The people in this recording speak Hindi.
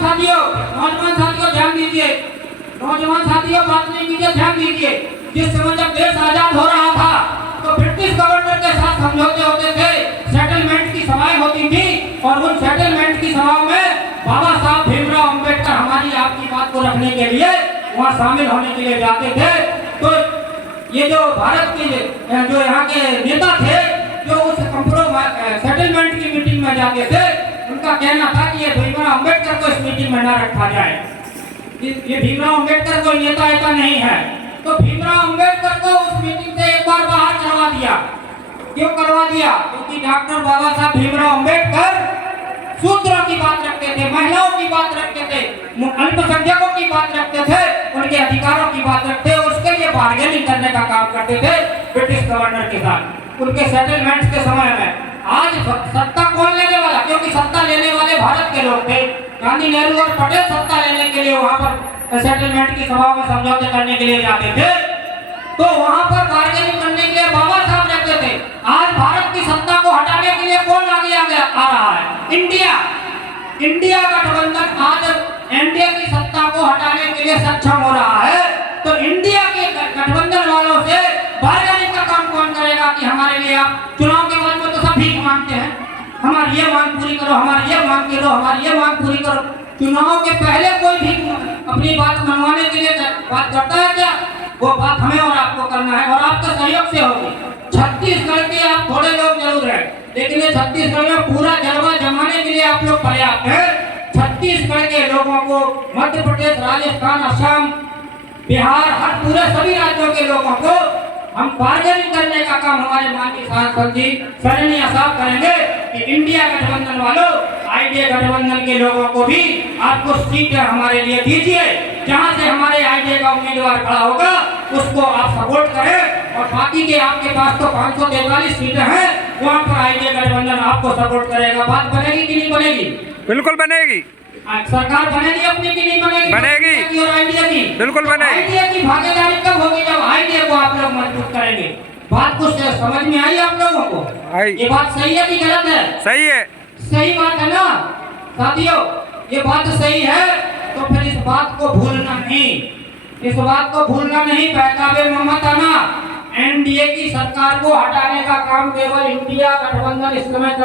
नौजवान साथियों ध्यान दीजिए, नौजवान साथियों बात नहीं कीजिए, ध्यान दीजिए। जिस समय जब देश आजाद हो रहा था तो ब्रिटिश गवर्नर के साथ समझौते होते थे, सेटलमेंट की सभाएं होती थी और उन सेटलमेंट की सभाओं में बाबा साहब भीमराव अंबेडकर हमारी आपकी बात को रखने के लिए वहाँ शामिल होने के लिए जाते थे। तो ये जो भारत के जो यहाँ के नेता थे जो उस सेटलमेंट की मीटिंग में जाते थे, उनका कहना था कि ये भीमराव अंबेडकर को इस मीटिंग में न रखा जाए, ये भीमराव अंबेडकर कोई नेता ऐसा नहीं है। तो भीमराव अंबेडकर को उस मीटिंग से एक बार बाहर करवा दिया। क्यों करवा दिया? क्योंकि डॉक्टर बाबा साहब भीमराव अंबेडकर शूद्रों की बात रखते थे, महिलाओं की बात रखते थे, अल्पसंख्यकों की बात रखते थे, उनके अधिकारों की बात रखते थे, उसके लिए बार्गेनिंग करने का काम करते थे ब्रिटिश गवर्नर के साथ उनके सेटलमेंट के समय में। आज सत्ता कौन लेने वाला? क्योंकि सत्ता लेने वाले भारत के लोग थे। गांधी, नेहरू और पटेल सत्ता लेने के लिए वहां पर सेटलमेंट की सभाओं में समझौते करने के लिए जाते थे, तो वहां पर बार्गेनिंग करने के लिए बाबा साहब रहते थे। आज भारत की सत्ता को हटाने के लिए कौन आगे आ रहा है? इंडिया गठबंधन आज एनडीए की सत्ता को हटाने के लिए सक्षम हो रहा है। तो इंडिया के गठबंधन वालों से बार्गेनिंग का काम कौन करेगा कि हमारे लिए आप चुनाव के बाद में तो सब भीख मांगते हैं, हमारी ये मांग पूरी करो, हमारी ये मांग करो, हमारी ये मांग पूरी करो। चुनाव के पहले कोई भी अपनी बात मनवाने के लिए बात करता है क्या? वो बात हमें और आपको करना है और आपके सहयोग से होगी। छत्तीसगढ़ के आप थोड़े लोग जरूर हैं, लेकिन ये छत्तीसगढ़ में पूरा जलवा जमाने के लिए आप लोग पर्याप्त हैं। छत्तीसगढ़ के लोगों को, मध्य प्रदेश, राजस्थान, असम, बिहार, हर पूरे सभी राज्यों के लोगों को हम बार्गेनिंग करने का काम हमारे माननीय सांसद जी शरणीय साहब करेंगे कि इंडिया गठबंधन वालों, आईडीए गठबंधन के लोगों को भी आपको सीट हमारे लिए दीजिए। जहां से हमारे आईडीए का उम्मीदवार खड़ा होगा उसको आप सपोर्ट करें और बाकी के आपके पास तो 543 सीटें हैं, वहां पर आईडीए गठबंधन आपको सपोर्ट करेगा। बात बनेगी कि नहीं बनेगी? बिल्कुल बनेगी। सरकार बनेगी अपनी की नहीं बनेगी? बनेगी और आईडीए की बिल्कुल बनेगी। आईडीए की भागीदारी कब होगी? जब आईडीए को आप लोग मजबूत करेंगे। बात कुछ समझ में आई आप लोगों को? ये बात सही है कि गलत है? सही है। सही बात है ना साथियों? ये बात सही है तो फिर इस बात को भूलना नहीं, इस बात को भूलना नहीं। बहकावे में मत आना। एनडीए की सरकार को हटाने का काम केवल इंडिया गठबंधन इस समय